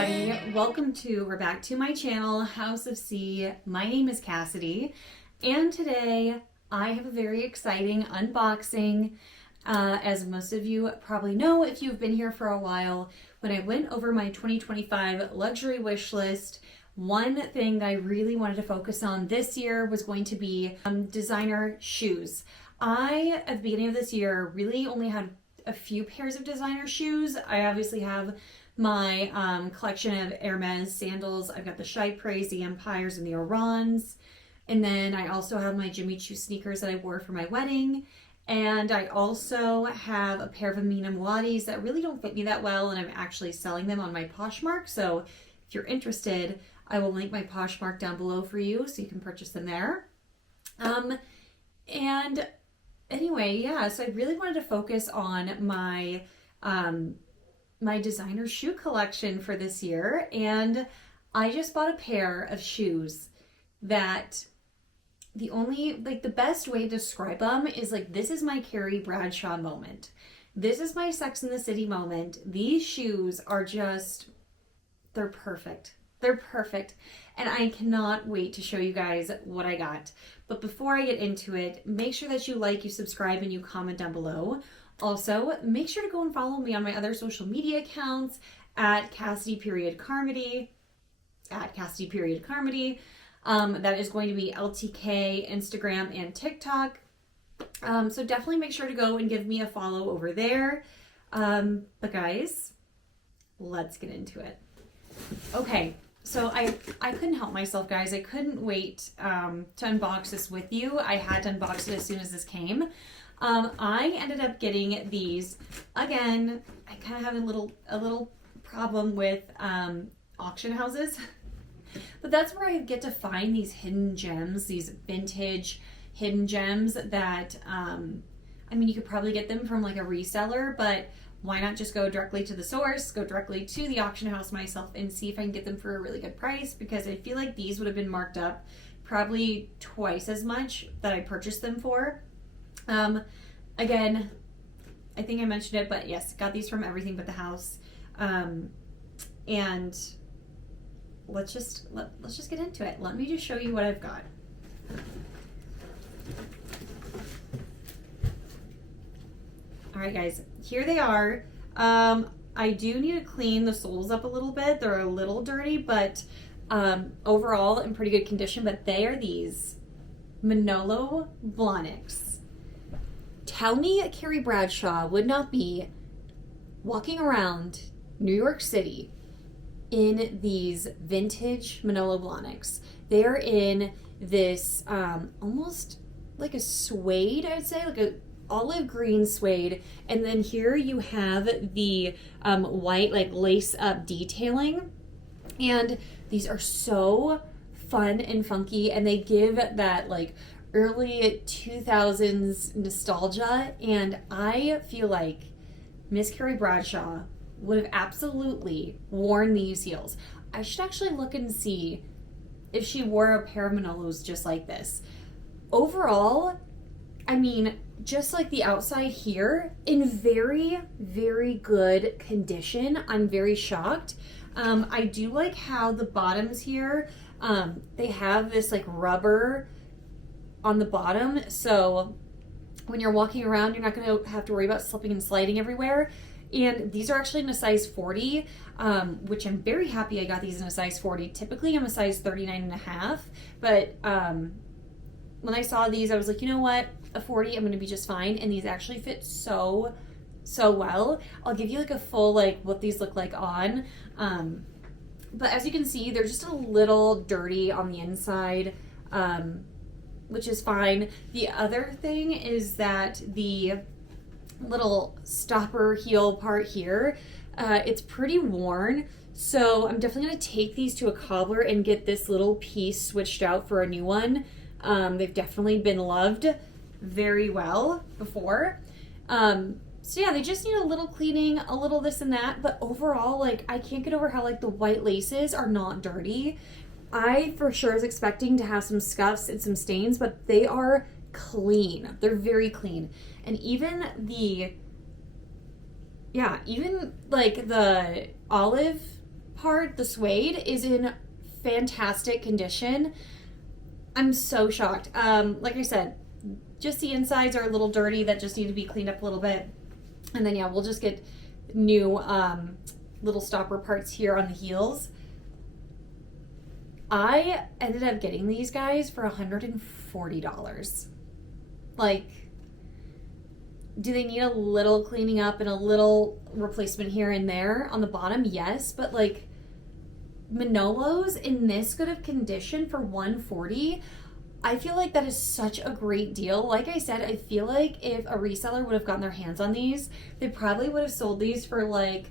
everybody. Welcome to or back to my channel, House of C. My name is Cassidy, and today I have a very exciting unboxing. As most of you probably know, if you've been here for a while, when I went over my 2025 luxury wish list, one thing that I really wanted to focus on this year was going to be designer shoes. I, at the beginning of this year, really only had a few pairs of designer shoes. I obviously have my collection of Hermes sandals. I've got the Chypres, the Empires, and the Orans. And then I also have my Jimmy Choo sneakers that I wore for my wedding. And I also have a pair of Amina Muad'Dis that really don't fit me that well, and I'm actually selling them on my Poshmark. So if you're interested, I will link my Poshmark down below for you so you can purchase them there. And anyway, yeah, so I really wanted to focus on my my designer shoe collection for this year, and I just bought a pair of shoes that the best way to describe them is like, this is my Carrie Bradshaw moment. This is my Sex and the City moment. These shoes are just, they're perfect. They're perfect. And I cannot wait to show you guys what I got. But before I get into it, make sure that you like, you subscribe, and you comment down below. Also, make sure to go and follow me on my other social media accounts at Cassidy.Carmody, that is going to be LTK, Instagram, and TikTok. So definitely make sure to go and give me a follow over there. But guys, let's get into it. Okay, so I couldn't help myself, guys. I couldn't wait to unbox this with you. I had to unbox it as soon as this came. I ended up getting these. Again, I kind of have a little problem with auction houses. But that's where I get to find these hidden gems, these vintage hidden gems that, I mean, you could probably get them from like a reseller, but why not just go directly to the source, go directly to the auction house myself and see if I can get them for a really good price, because I feel like these would have been marked up probably twice as much that I purchased them for. Again, I think I mentioned it, but yes, got these from Everything But the House. And let's just get into it. Let me just show you what I've got. All right, guys, here they are. I do need to clean the soles up a little bit. They're a little dirty, but overall in pretty good condition. But they are these Manolo Blahniks. Tell me Carrie Bradshaw would not be walking around New York City in these vintage Manolo Blahniks. They're in this almost like a suede, I'd say, like a olive green suede. And then here you have the white like lace up detailing. And these are so fun and funky, and they give that like early 2000s nostalgia. And I feel like Miss Carrie Bradshaw would have absolutely worn these heels. I should actually look and see if she wore a pair of Manolos just like this. Overall, I mean, just like the outside here, in very, very good condition. I'm very shocked. I do like how the bottoms here, they have this like rubber on the bottom, so when you're walking around, you're not going to have to worry about slipping and sliding everywhere. And these are actually in a size 40, which I'm very happy I got these in a size 40. Typically I'm a size 39 and a half, but when I saw these, I was like, you know what, a 40, I'm going to be just fine. And these actually fit so well. I'll give you like a full like what these look like on. But as you can see, they're just a little dirty on the inside, which is fine. The other thing is that the little stopper heel part here, it's pretty worn. So I'm definitely going to take these to a cobbler and get this little piece switched out for a new one. They've definitely been loved very well before. So yeah, they just need a little cleaning, a little this and that, but overall, like, I can't get over how like the white laces are not dirty. I for sure was expecting to have some scuffs and some stains, but they are clean. They're very clean. And even even like the olive part, the suede, is in fantastic condition. I'm so shocked. Like I said, just the insides are a little dirty that just need to be cleaned up a little bit. And then, yeah, we'll just get new little stopper parts here on the heels. I ended up getting these guys for $140. Like, do they need a little cleaning up and a little replacement here and there on the bottom? Yes, but like Manolos in this good of condition for $140, I feel like that is such a great deal. Like I said, I feel like if a reseller would have gotten their hands on these, they probably would have sold these for like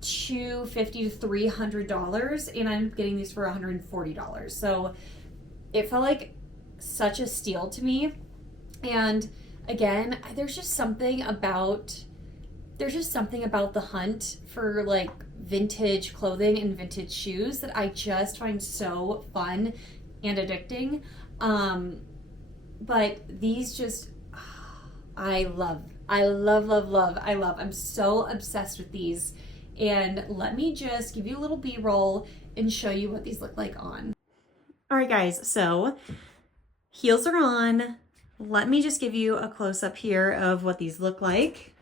$250 to $300, and I'm getting these for $140. So it felt like such a steal to me. And again, there's just something about the hunt for like vintage clothing and vintage shoes that I just find so fun and addicting. But these just, I love. I'm so obsessed with these. And let me just give you a little B-roll and show you what these look like on. All right, guys, so heels are on. Let me just give you a close-up here of what these look like.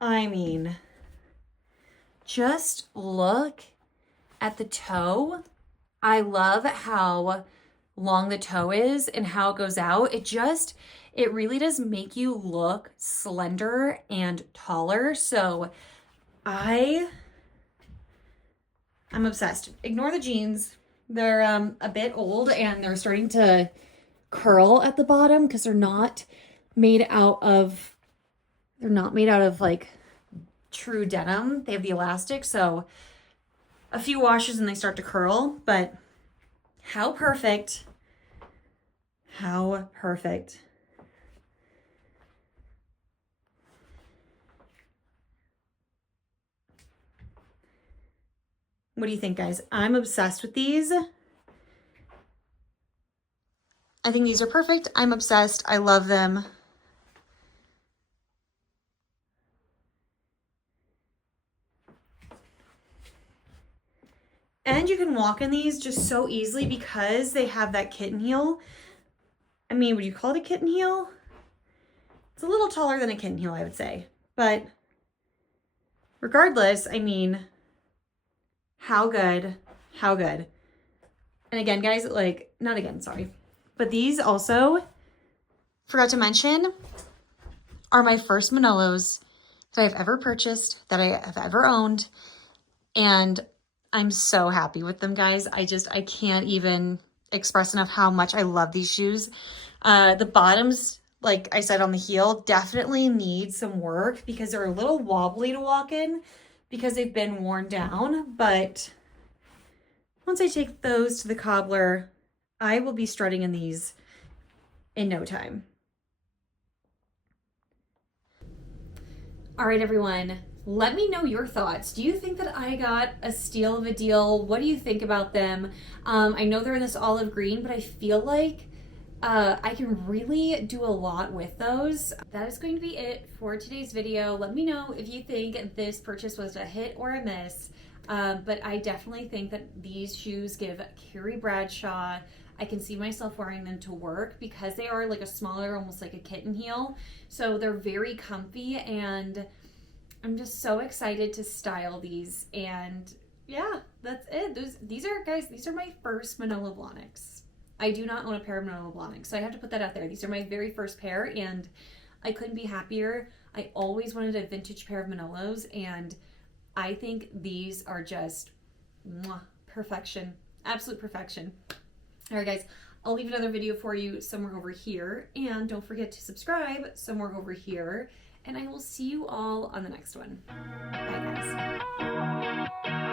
I mean, just look at the toe. I love how long the toe is and how it goes out. It really does make you look slender and taller. So I'm obsessed. Ignore the jeans. They're a bit old and they're starting to curl at the bottom because they're not made out of like true denim. They have the elastic, so a few washes and they start to curl, but how perfect. How perfect. What do you think, guys? I'm obsessed with these. I think these are perfect. I'm obsessed. I love them. And you can walk in these just so easily because they have that kitten heel. I mean, would you call it a kitten heel? It's a little taller than a kitten heel, I would say. But regardless, I mean, how good, how good. And again, guys, like, not again, sorry. But these also, forgot to mention, are my first Manolos that I've ever purchased, that I have ever owned. And I'm so happy with them, guys. I can't even express enough how much I love these shoes. The bottoms, like I said on the heel, definitely need some work because they're a little wobbly to walk in because they've been worn down. But once I take those to the cobbler, I will be strutting in these in no time. All right, everyone. Let me know your thoughts. Do you think that I got a steal of a deal? What do you think about them? I know they're in this olive green, but I feel like I can really do a lot with those. That is going to be it for today's video. Let me know if you think this purchase was a hit or a miss. But I definitely think that these shoes give Carrie Bradshaw. I can see myself wearing them to work because they are like a smaller, almost like a kitten heel. So they're very comfy and I'm just so excited to style these. And yeah, that's it. These are my first Manolo Blahniks. I do not own a pair of Manolo Blahniks, so I have to put that out there. These are my very first pair and I couldn't be happier. I always wanted a vintage pair of Manolos and I think these are just perfection, absolute perfection. All right, guys, I'll leave another video for you somewhere over here. And don't forget to subscribe somewhere over here. And I will see you all on the next one. Bye, guys.